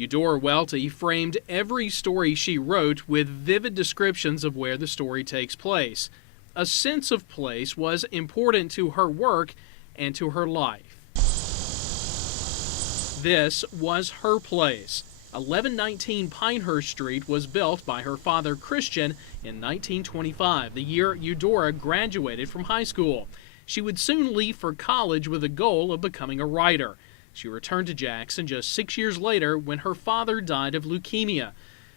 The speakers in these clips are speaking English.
Eudora Welty framed every story she wrote with vivid descriptions of where the story takes place. A sense of place was important to her work and to her life. This was her place. 1119 Pinehurst Street was built by her father Christian in 1925, the year Eudora graduated from high school. She would soon leave for college with the goal of becoming a writer. She returned to Jackson just 6 years later when her father died of leukemia.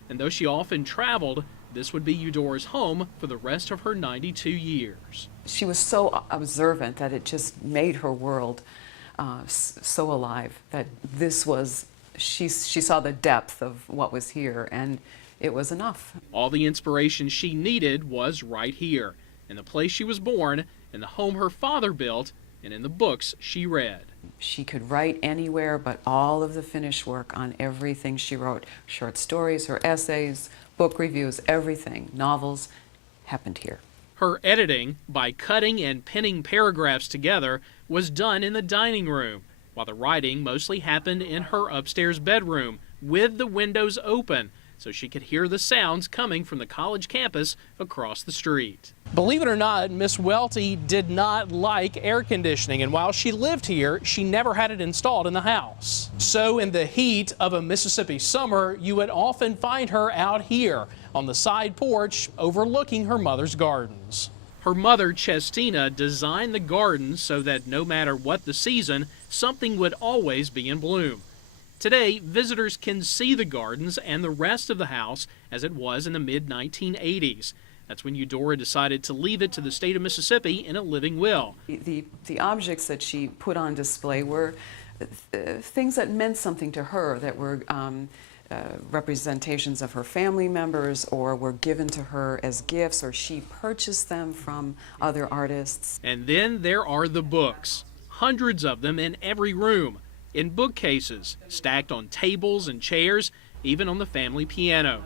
And though she often traveled, this would be Eudora's home for the rest of her 92 years. She was so observant that it just made her world so alive, that this was, she saw the depth of what was here, and it was enough. All the inspiration she needed was right here, in the place she was born, in the home her father built, and in the books she read. She could write anywhere, but all of the finished work on everything she wrote, short stories, her essays, book reviews, everything, novels, happened here. Her editing, by cutting and pinning paragraphs together, was done in the dining room, while the writing mostly happened in her upstairs bedroom, with the windows open, so she could hear the sounds coming from the college campus across the street. Believe it or not, Miss Welty did not like air conditioning, and while she lived here, she never had it installed in the house. So in the heat of a Mississippi summer, you would often find her out here on the side porch overlooking her mother's gardens. Her mother, Chestina, designed the gardens so that no matter what the season, something would always be in bloom. Today, visitors can see the gardens and the rest of the house as it was in the mid-1980s. That's when Eudora decided to leave it to the state of Mississippi in a living will. The objects that she put on display were things that meant something to her, that were representations of her family members, or were given to her as gifts, or she purchased them from other artists. And then there are the books, hundreds of them in every room, in bookcases, stacked on tables and chairs, even on the family piano.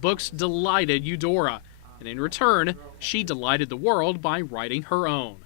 Books delighted Eudora, and in return, she delighted the world by writing her own.